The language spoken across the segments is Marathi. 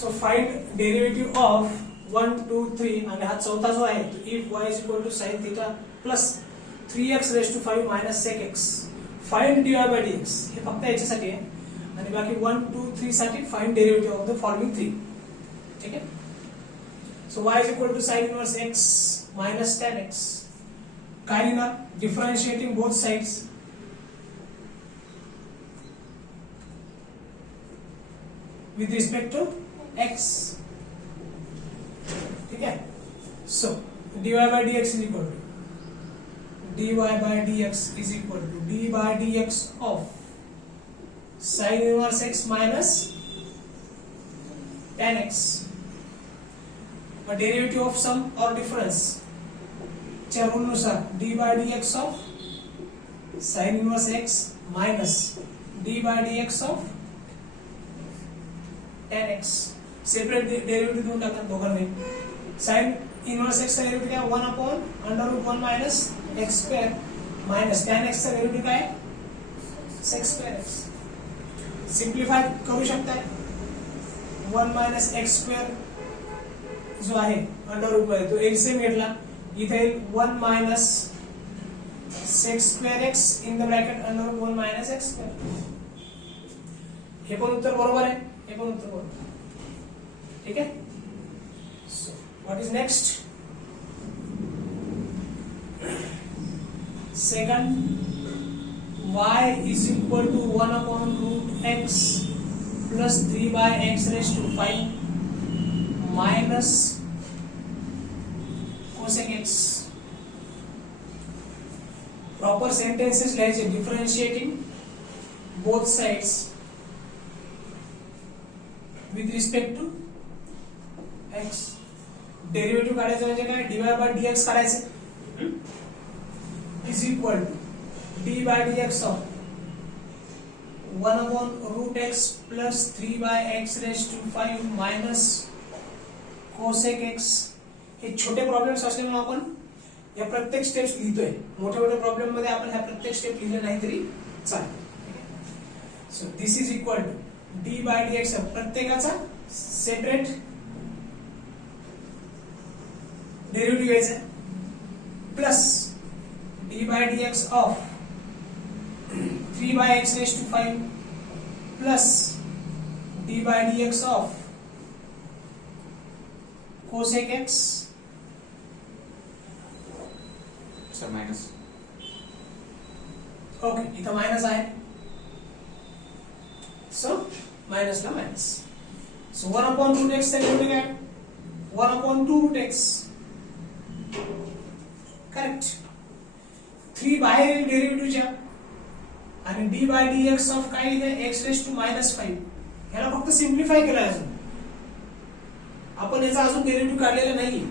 So find derivative of 1, 2, 3 आणि हा चौथा जो आहे if y is equal to sin theta plus 3x raised to 5 minus sec x find dy by dx हे फक्त याच्यासाठी आहे आणि बाकी 1, 2, 3 साठी find derivative of the following 3. ठीक आहे. So y is equal to sin inverse x minus tan x. काय लिहिणार? Differentiating both sides. With respect to x. ठीक है. So dy by dx is equal to dy by dx is equal to d by dx of sin inverse x minus tan x. A derivative of sum or difference. च्या रूल नुसार d by dx of sin inverse x minus d by dx of tan x. Separate derivative देऊन टाकतात दोघांनी. sin inverse x चा डेरिवेटिव काय 1 upon under root 1 minus x square minus tan x चा डेरिवेटिव काय sec square x. सिम्प्लिफाय करू शकताय. 1 minus x square जो आहे अंडर रूट मध्ये तो एलसीएम घेतला. इथे 1 minus sec square x in the bracket under root 1 minus x square. हे पण उत्तर बरोबर आहे. हे पण उत्तर बरोबर. ठीक है. So what is next? Second, y is equal to 1 upon root x plus 3 by x raised to 5 minus cosec x. Proper sentences लिहायचे. Differentiating both sides with respect to x. Derivative काढायचं म्हणजे काय? dy by dx काढायचं is equal to d by dx of 1 upon root x plus 3 by x raised to 5 minus cosec x. हे छोटे प्रॉब्लेम्स असल्यामुळे आपण या प्रत्येक स्टेप्स लिहितोय. मोठ्या मोठ्या प्रॉब्लेम मध्ये आपण ह्या प्रत्येक स्टेप लिहिले नाही तरी चालेल. So this is equal to d by dx प्रत्येकाचा सेपरेट डेरिवेटिव घ्यायचा plus d by dx of 3 by x raised to 5 plus d by dx of cosec x. Sir minus. Okay, इथं मायनस आहे. सो मायनस ला minus. So 1 upon root x चा डेरिवेटिव काय? 1 upon 2 root x. करेक्ट. 3 बाहेर येईल डेरिव्हेटिव्हच्या आणि d by dx ऑफ काय इथे x raised to minus 5. ह्याला फक्त सिम्प्लिफाय केलं अजून. आपण याचा अजून डेरिव्हेटिव्ह काढलेला नाही.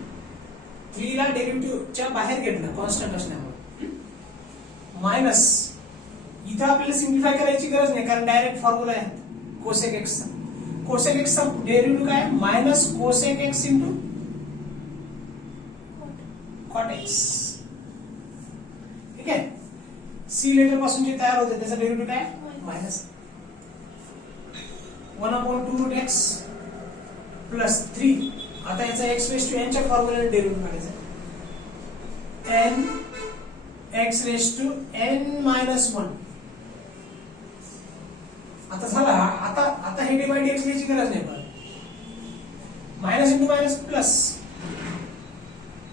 3 ला डेरिव्हेटिव्हच्या बाहेर घेतलं कॉन्स्टंट असल्यामुळे. मायनस इथं आपल्याला सिम्प्लिफाय करायची गरज नाही कारण डायरेक्ट फॉर्म्युला आहे कोसेक एक्स चा. कोसेक एक्स चा डेरिव्हेटिव्ह काय? Minus cosec x into cot x. ठीक आहे. सी लेटर पासून जे तयार होते त्याचा डेरिव्हेटिव्ह काय? Minus 1 upon 2 root x plus 3. आता याचा x रेज टू n च्या फॉर्म्युल्याने डेरिव्हेटिव्ह काढायचा. n x raise to n minus 1. आता झाला. आता हे dy dx घ्यायची गरज नाही. पण minus into minus plus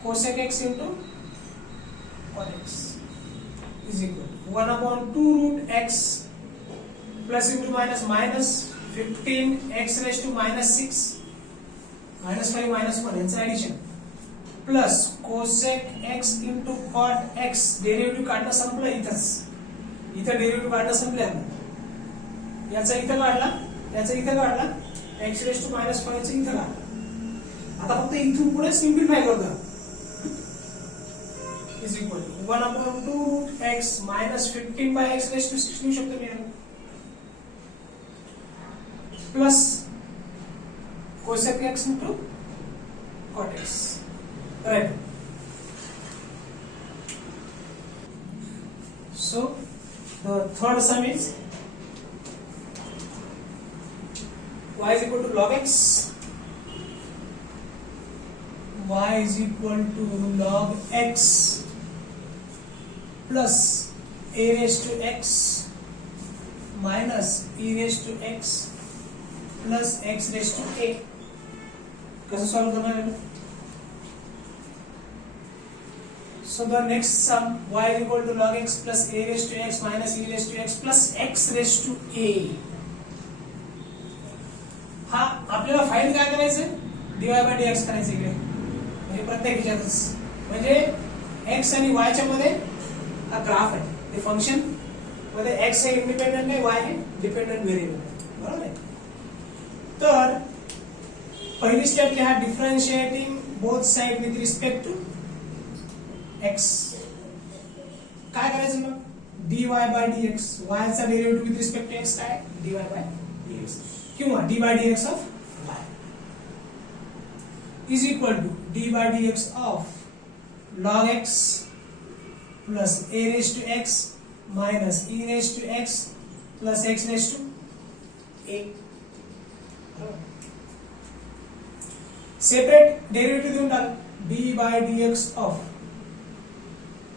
cosec x into cot x is equal 1 upon 2 root x plus into minus minus 15 x raised to minus 6 minus 5 minus 1 यांचं addition plus cosec x into cot x. Derivative काढणं संपलं इथंच. इथं डेरिव्हेटिव्ह काढणं संपलं. याचा इथं काढला, याचा इथं काढला, x raised to minus 5 चं इथं काढला. आता फक्त इथून पुढे सिम्प्लिफाय करतो. is equal to 1 upon 2 root x minus 15 by x raised to 6 लिहू शकतो मी. Plus cosec x into cot x. Right. So the third sum is y is equal to log x y is equal to log x plus a raised to x minus e raised to x plus x raised to a. कसं सॉल्व करणार आहे? So the next sum y is equal to log x plus a raised to x minus e raised to x plus x raised to a. हा आपल्याला फाइंड काय करायचं? dy by dx करायचं इकडे, म्हणजे प्रत्येक ह्याच्यातच, म्हणजे x आणि y च्या मध्ये हा ग्राफ आहे. ते फंक्शन मध्ये x हे इंडिपेंडेंट आहे, y हे डिपेंडेंट व्हेरिएबल आहे, बरोबर आहे? तर पहिली स्टेप क्या है? Differentiating both side with respect to x. काय करायचं मग? dy by dx, y चा derivative with respect to x काय? dy by dx किंवा d by dx of y is equal to d by dx of log x plus a raised to x minus e raised to x plus x raised to a. Separate derivative देऊन टाक. d by dx of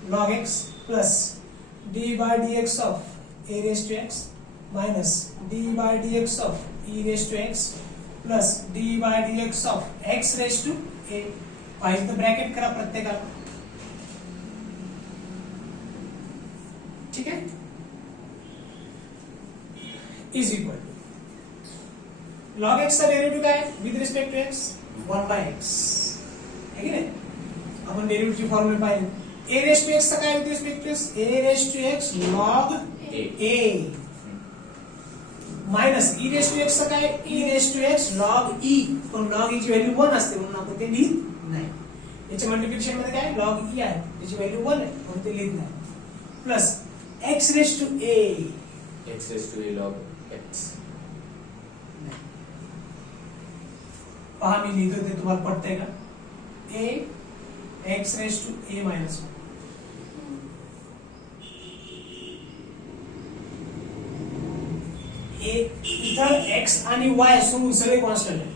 log x plus d by dx of a raised to x minus d by dx of e raised to x plus d by dx of x raised to a. पाहिजे तर ब्रॅकेट करा प्रत्येकाला, ठीक आहे? Is equal to log x चा डेरिव्हेटिव्ह काय with respect to x? 1 by x है की नाही? आपण डेरिव्हेटिव्ह फॉर्म्युला पाहिले. a raised to x चा काय with respect to x? a raised to x log a minus e raised to x चा काय? e raised to x log e. पण log e ची व्हॅल्यू 1 असते म्हणून आपण ते लिहित नाही. याच्या मल्टिप्लिकेशन मध्ये काय log e आहे, त्याची व्हॅल्यू 1 आहे म्हणून ते लिहित नाही. Plus x raised to a, x raised to a log x. पहा मी लिहितो ते तुम्हाला पटतंय का? a x raised to a minus 1. इथं x आणि y सोडून सगळे कॉन्स्टंट आहेत.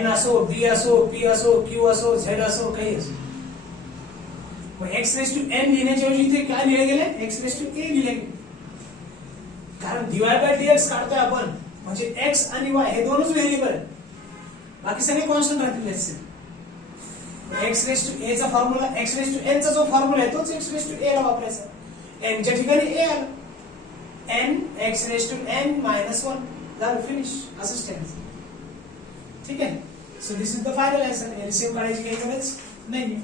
n असो, b असो, p असो, q असो, z असो, काही असो. मग x raised to n लिहिण्याच्या ऐवजी इथे काय लिहिले गेले? x raised to a लिहिले गेले. कारण dy by dx काढतोय आपण, म्हणजे x आणि y हे दोनच व्हेरिएबल आहेत, बाकी सगळे कॉन्स्टंट राहतील. x raised to a चा formula, x raised to n चा जो फॉर्म्युला आहे तोच x raised to a ला वापरायचा. n च्या ठिकाणी a आला, n x raised to n minus 1 झालं, फिनिश. असंच ठेवायचं, ठीक आहे? So this is the final answer. LCM काढायची काही गरज नाही.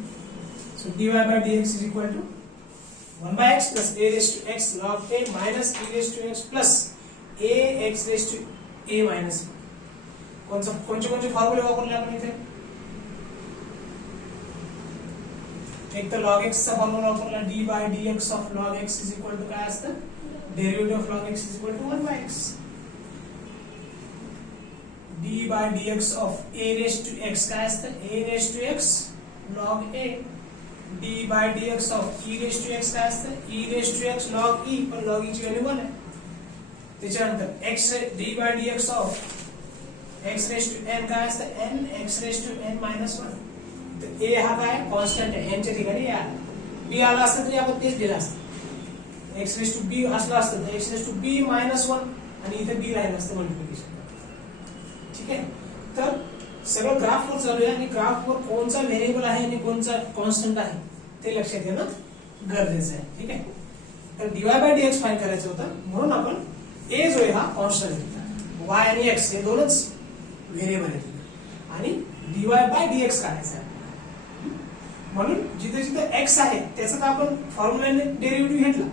So dy by dx is equal to 1 by x plus a raised to x log a minus e raised to x plus a x raised to a minus 1. कोणते फॉर्म्युले वापरले आपण इथे? एक तर log x चा फॉर्म्युला वापरला, d by dx of log x is equal to काय असतं? Derivative of log x is equal to 1 by x. d by dx of a raised to x काय असतं? a raised to x log a. d by dx of e raised to x काय असतं? e raised to x log e, पण log e ची व्हॅल्यू 1 आहे. त्याच्यानंतर x d by dx of x raised to n काय असतं? n x raised to n minus 1. तर a हा काय कॉन्स्टंट आहे, n च्या ठिकाणी a आला. b आला असतं तरी आपण तेच दिलं असतं. x raised to b असलं असतं तर x raised to b minus 1 आणि इथे b राहिलं असतं मल्टिप्लिकेशन, ठीक आहे? तर सगळं ग्राफवर चालू आहे आणि ग्राफवर कोणचा व्हेरिएबल आहे आणि कोणचा कॉन्स्टंट आहे ते लक्षात घेणं गरजेचं आहे, ठीक आहे? तर dy by dx फाइंड करायचं होतं, म्हणून आपण a जो आहे हा कॉन्स्टंट घेतला, y आणि x हे दोनच व्हेरिएबल आहेत आणि dy by dx काढायचं आहे. म्हणून जिथे जिथे x आहे त्याचा आपण फॉर्म्युलाने डेरिव्हेटिव्ह घेतला,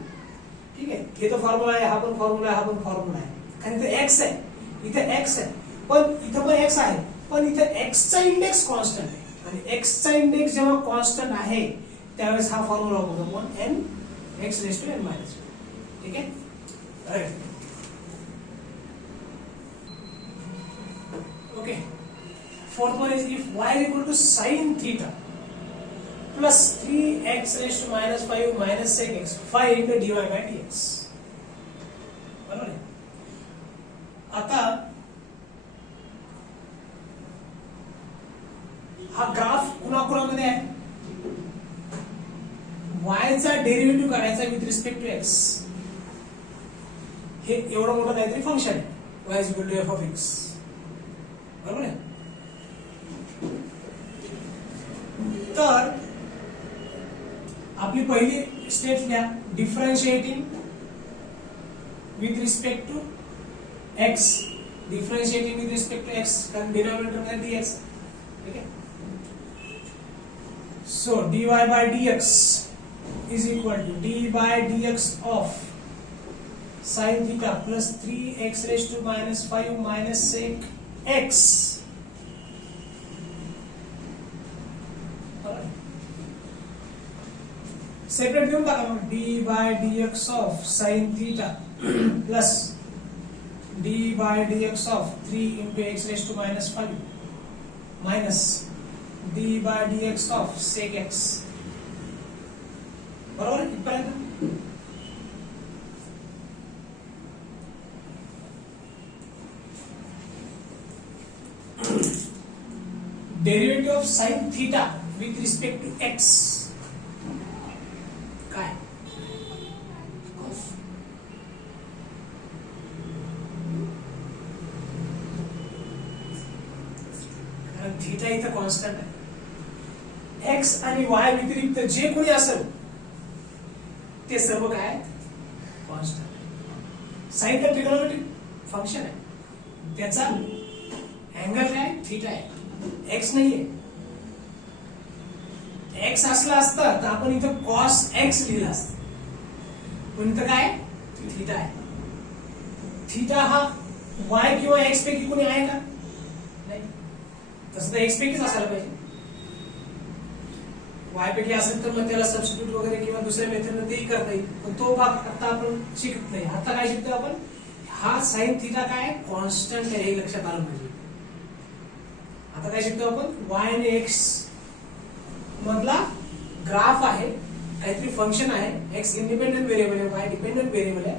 ठीक आहे? हे तर फॉर्म्युला आहे, हा पण फॉर्म्युला आहे, हा पण फॉर्म्युला आहे. कारण इथे x आहे, इथे x आहे, पण इथे पण x आहे, पण इथे x चा इंडेक्स कॉन्स्टंट आहे आणि x चा इंडेक्स जेव्हा कॉन्स्टंट आहे त्यावेळेस हा फॉर्म्युला वापरतो आपण n x raised to n minus 1, ठीक आहे? Right, okay. Fourth one is if y is equal to sin theta plus 3x raised to minus 5 minus 6x, find dy by dx. बरोबर आहे? आता हा ग्राफ कुणाकुणामध्ये आहे? y चा डेरिव्हेटिव्ह काढायचा विथ रिस्पेक्ट टू x. हे एवढं मोठं काहीतरी फंक्शन आहे y is equal to f of x. बरोबर आहे? तर आपली पहिली स्टेप घ्या, differentiating with respect to x. Differentiating with respect to x, कारण डिनॉमिनेटर मध्ये dx. ठीक आहे? So dy by dx is equal to d by dx of sin theta plus 3x raised to minus 5 minus sec x. Separate घेऊन टाका मग, d by dx of sin theta plus d by dx of 3 into x raised to minus 5 minus d by dx of sec x. बरोबर आहे इथपर्यंत? Derivative of sine theta with respect to x काय? कारण थीटा इथं कॉन्स्टंट आहे. एक्स आणि वाय व्यतिरिक्त जे कोणी असेल ते सर्व काय आहेत? कॉन्स्टंट आहे. साइन का ट्रिग्नोमेट्रिक फंक्शन आहे, त्याचा अँगल काय? थीटा आहे, एक्स नाहीये. एक्स असला असता तर आपण इथं कॉस एक्स लिहिला असतं, पण इथं काय? थीटा आहे. थीटा हा वाय किंवा एक्स पैकी कोणी आहे का? नाही. तसं तर एक्स पैकीच असायला पाहिजे. वाय पैकी असेल तर मग त्याला सबस्टिट्यूट वगैरे किंवा दुसऱ्या मेथडने तेही करता येईल, पण तो भाग आता आपण शिकत नाही. आता काय शिकतो आपण? हा साइन थीटा काय? कॉन्स्टंट आहे, हे लक्षात आलं पाहिजे. आता काय शिकतो आपण? वाय आणि एक्स मधला ग्राफ आहे, काहीतरी फंक्शन आहे. एक्स इंडिपेंडेंट व्हेरिएबल आहे, वाय डिपेंडेंट व्हेरिएबल आहे.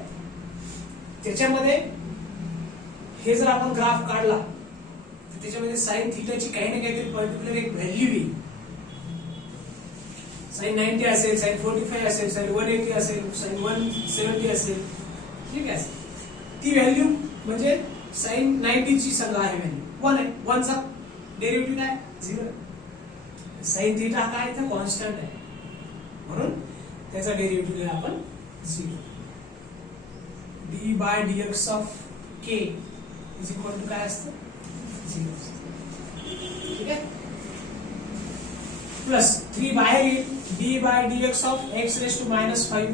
त्याच्यामध्ये हे जर आपण ग्राफ काढला तर त्याच्यामध्ये साइन थीटाची काही ना काहीतरी पर्टिक्युलर एक व्हॅल्यू येईल. साइन 90 असेल, साइन 45 असेल, साइन 180 असेल, साइन 170 असेल. ठीक आहे? ती व्हॅल्यू म्हणजे साइन 90 ची संख्या आहे, व्हॅल्यू 1 आहे. 1 चा डेरिव्हेटिव्ह काय? 0. साइन थीटा काय? इथं कॉन्स्टंट आहे, म्हणून त्याचा डेरिव्हेटिव्ह आपण 0. d by dx of k is equal to काय असतं? 0. ठीक आहे? प्लस 3 बाहेर येईल, d by dx of x raised to minus 5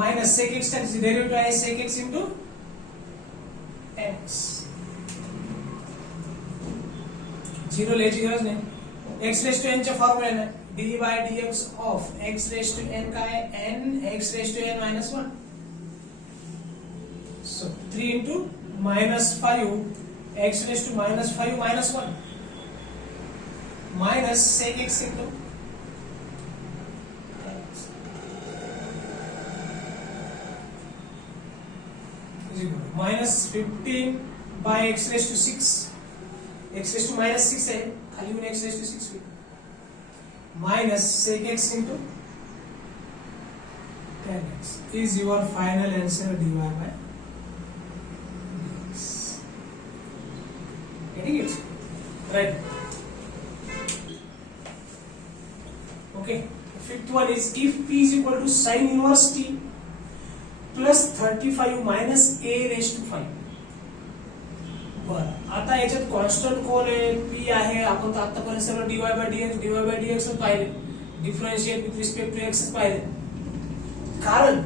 minus sec x, त्याची डेरिव्हेटिव्ह आहे sec x into x. 0 लिहायची गरज नाही. x raised to n च्या फॉर्म्युला आहे, d by dx of x raised to n काय? n x raised to n minus 1. So 3 into minus 5 x raised to minus 5 minus 1 minus sec x into x is equal to minus 15 by x raised to 6. x raised to minus 6 है, खाली में x raised to 6 भी, minus sec x into 10x is your final answer dy by dx. Getting it? Right. Okay. The fifth one is if p is equal to sin inverse t plus 35 minus a raised to 5. बरं, आता याच्यात कॉन्स्टंट कोण आहे? पी आहे. आपण तर आतापर्यंत सगळं dy by dx पाहिले, differentiate with respect to x पाहिले. कारण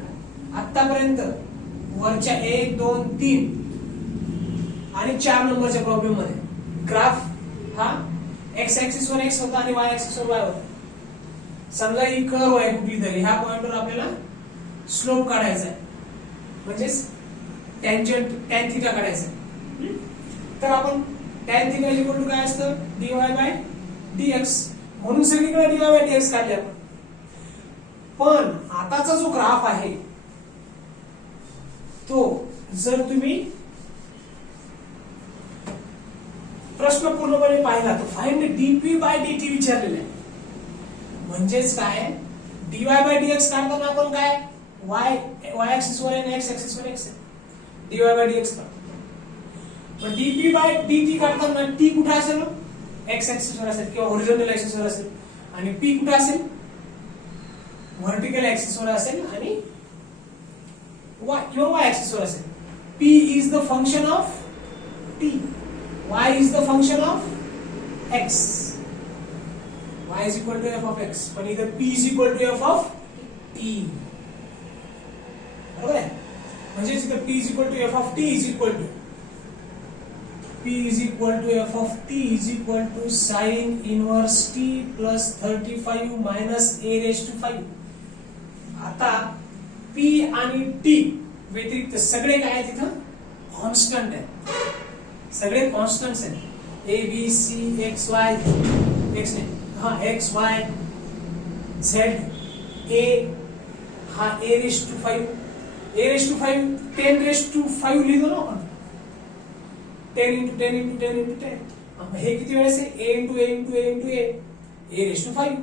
आतापर्यंत वरच्या 1 2 3 आणि 4 नंबरच्या प्रॉब्लेम मध्ये ग्राफ हा एक्स ऍक्सिस वर एक्स होता आणि वाय ऍक्सिस वर वाय होता. समजा ही कर्व आहे कुठली तरी, ह्या पॉइंटवर आपल्याला स्लोप काढायचा आहे, म्हणजेच टॅन्जंट टॅन थीटा काढायचा आहे. तर आपण टॅन थीटा इक्वल टू काय असतं? dy by dx. म्हणून सगळीकडे dy by dx काढले आपण. पण आताचा जो ग्राफ आहे तो जर तुम्ही प्रश्न पूर्णपणे पाहिला तर फाइंड डीपी बाय डीटी विचारलेला आहे. म्हणजेच काय, डीवाय बाय डीएक्स काढताना आपण काय वाय ऍक्सिस वर आणि एक्स ऍक्सिस वर एक्स डीवाय बाय डीएक्स काढतो. पण डीपी बाय डीटी काढताना टी कुठे असेल, एक्स ऍक्सिस वर असेल किंवा हॉरिझॉन्टल ऍक्सिस वर असेल, आणि पी कुठे असेल, व्हर्टिकल ऍक्सिस वर असेल आणि वाय किंवा वाय ऍक्सिस वर असेल. P is the function of t, y is the function of x, y is equal to f of x, पण इथं p is equal to f of t. बरोबर आहे. म्हणजे इथं p is equal to f of t is equal to p is equal to f of t is equal to sin inverse t plus 35 minus a raised to 5. आता p आणि t व्यतिरिक्त सगळे काय आहेत तिथं कॉन्स्टंट आहेत, सगळे कॉन्स्टंट्स आहेत. A b c x y x x y z a हा a raise to 5 10 raise to 5 लिहितो ना आपण, 10 into 10 into 10 into 10. हे किती वेळेस आहे, a into a into a into a raise to 5.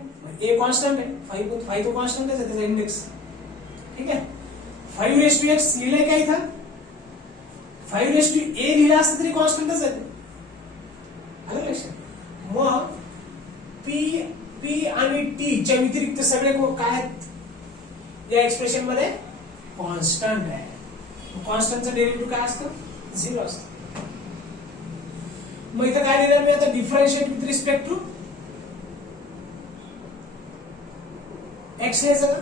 A constant आहे, 5 तो कॉन्स्टंट आहे त्याचा इंडेक्स. ठीक आहे. 5 रेस टू एक्स लिहिलंय का इथं, 5 रेस टू ए लिहिला असतं तरी कॉन्स्टंटच आहे. आलं लक्षात. मग पी आणि टी च्या व्यतिरिक्त सगळे काय आहेत या एक्सप्रेशन मध्ये, कॉन्स्टंट आहे. कॉन्स्टंटचं डेरिव्हेटिव्ह काय असतं, 0 असतं. मग इथं काय लिहिलं मी आता, differentiate with respect to x लिहायचं का,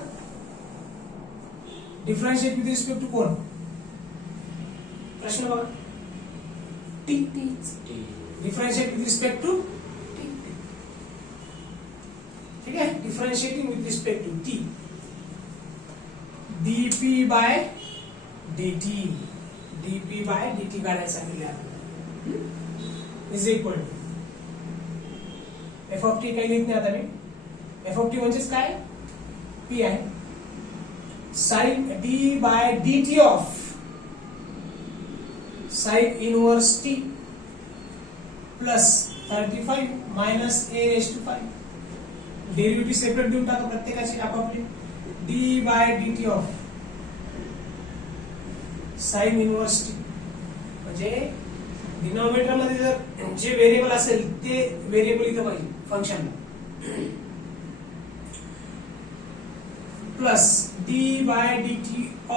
डिफरन्शिएट विथ रिस्पेक्ट टू कोण, प्रश्न बघा, t. Differentiate with respect to t. ठीक आहे. Differentiating with respect to t, dp by dt, dp by dt काढायला सांगितलं आपल्याला, is equal to f of t. काही लिहित नाही आता मी. एफ ऑफ टी म्हणजेच काय, पी आहे, sine d by dt of sine inverse t plus 35 minus a raise to 5. Derivative separate देऊन टाका प्रत्येकाची आपापली. D by dt of sine inverse t म्हणजे डिनॉमिनेटर मध्ये जर जे व्हेरिएबल असेल ते व्हेरिएबल इथं पाहिजे function, plus d by dt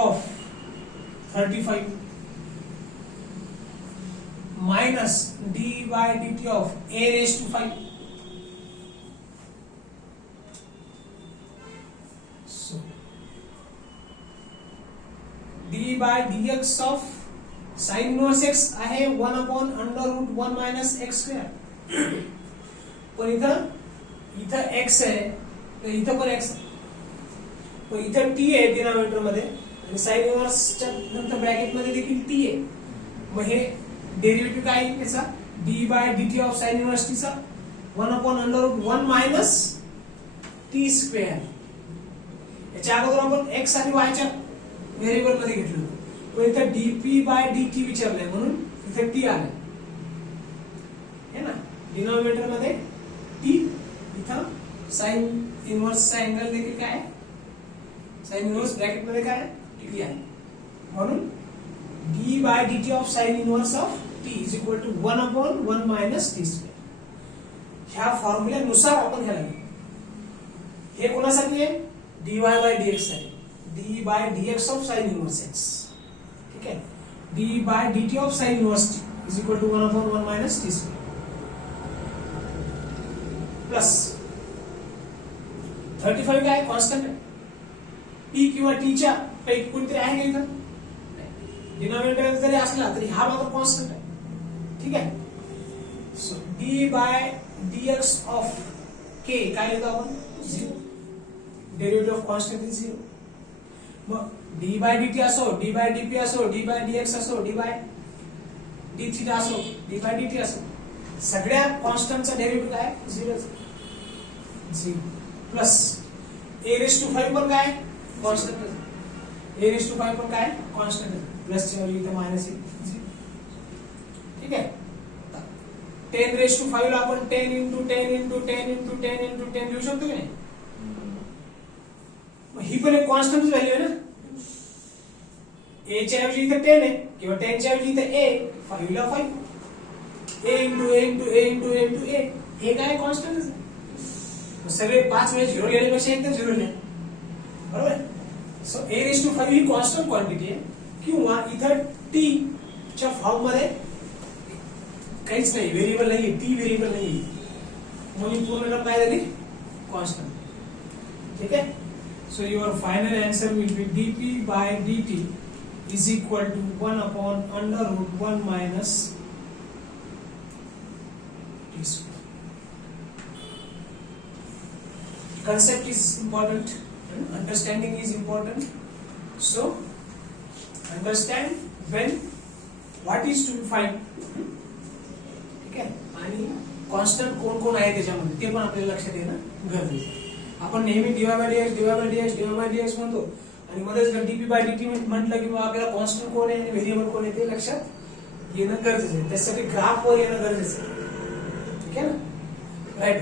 of 35 minus d by dt of a raised to 5. So d by dx of sin inverse x आहे 1 upon under root 1 minus x square. पण इथं x आहे तर इथं पण x आहे. पण इथं टी आहे डिनॉमिनेटर मध्ये आणि साइन इनव्हर्सच्या नंतर ब्रॅकेट मध्ये देखील टी आहे. मग हे डेरिव्हेटिव्ह काय आहे याचा, d by dt of sine inverse t चा 1 upon under root 1 minus t square. याच्या अगोदर आपण एक्स आणि वाय च्या व्हेरिएबल मध्ये घेतलं होतं, पण इथं डीपी बाय डीटी विचारलंय म्हणून इथं टी आलं है ना. डिनॉमिनेटर मध्ये टी, इथं साइन इनव्हर्सचा अँगल देखील काय आहे, साइन इनवर्स ब्रॅकेट मध्ये काय टी आहे. म्हणून d by dt of sine inverse of t is equal to 1 upon 1 minus t square. ह्या फॉर्म्युल्यानुसार आपण घ्यायला लागेल. हे कोणासाठी आहे, डीवाय बाय डीएक्स साठी, d by dx of sine inverse x. ठीक आहे. D by dt of sine inverse t is equal to 1 upon 1 minus t square plus 35 काय कॉन्स्टंट आहे. पी किंवा टीच्या पैकी कोणतरी आहे का इथं, डिनॉमिनेटर जरी असला तरी हा मात्र कॉन्स्टंट आहे. ठीक आहे. So d by dx of k काय लिहितो आपण, 0. Derivative of constant is 0. मग डी बाय डीटी असो, डी बाय डीपी असो, डी बाय डीएक्स असो, डी बाय डी थीटा असो, डी बाय डीटी असो, सगळ्या कॉन्स्टंटचा डेरिव्हेटिव्ह काय 0 प्लस ए रेस टू 5 पण काय कॉन्स्टंट, ए रेस टू 5 पण काय कॉन्स्टंट, प्लस च्या ऐवजी इथं मायनस 0. ठीक आहे. 10⁵ ला आपण 10 into 10 into 10 into 10 into 10 लिहू शकतो की नाही? मग ही पण एक कॉन्स्टंट व्हॅल्यू आहे ना. a च्या ऐवजी इथे 10 आहे किंवा 10 च्या ऐवजी इथे a, 5 ला 5. a into a into a into a into a हे काय कॉन्स्टंटच आहे. सगळे 5 वेळेस 0 लिहिण्यापेक्षा एकदम 0 लिहा. बरोबर. सो a⁵ ही कॉन्स्टंट क्वांटिटी आहे किंवा इथं t च्या फॉर्म मध्ये काहीच नाही, व्हेरिएबल नाही, टी व्हेरिएबल नाही, म्हणून पूर्ण रकम काय झाली? कॉन्स्टंट. ठीक आहे. So your final answer will be dp by dt is equal to 1 upon √1 minus t square. Concept is important, understanding is important. So understand when what is to be find. ठीक आहे. आणि कॉन्स्टंट कोण कोण आहे त्याच्यामध्ये ते पण आपल्याला लक्षात येणं गरजेचं आहे. आपण नेहमी dy/dx म्हणतो आणि मध्येच जर dp by dt म्हटलं की आपल्याला कॉन्स्टंट कोण आहे आणि व्हेरिएबल कोण आहे ते लक्षात येणं गरजेचं आहे. त्यासाठी ग्राफ वर येणं गरजेचं आहे. ठीक आहे ना. राईट.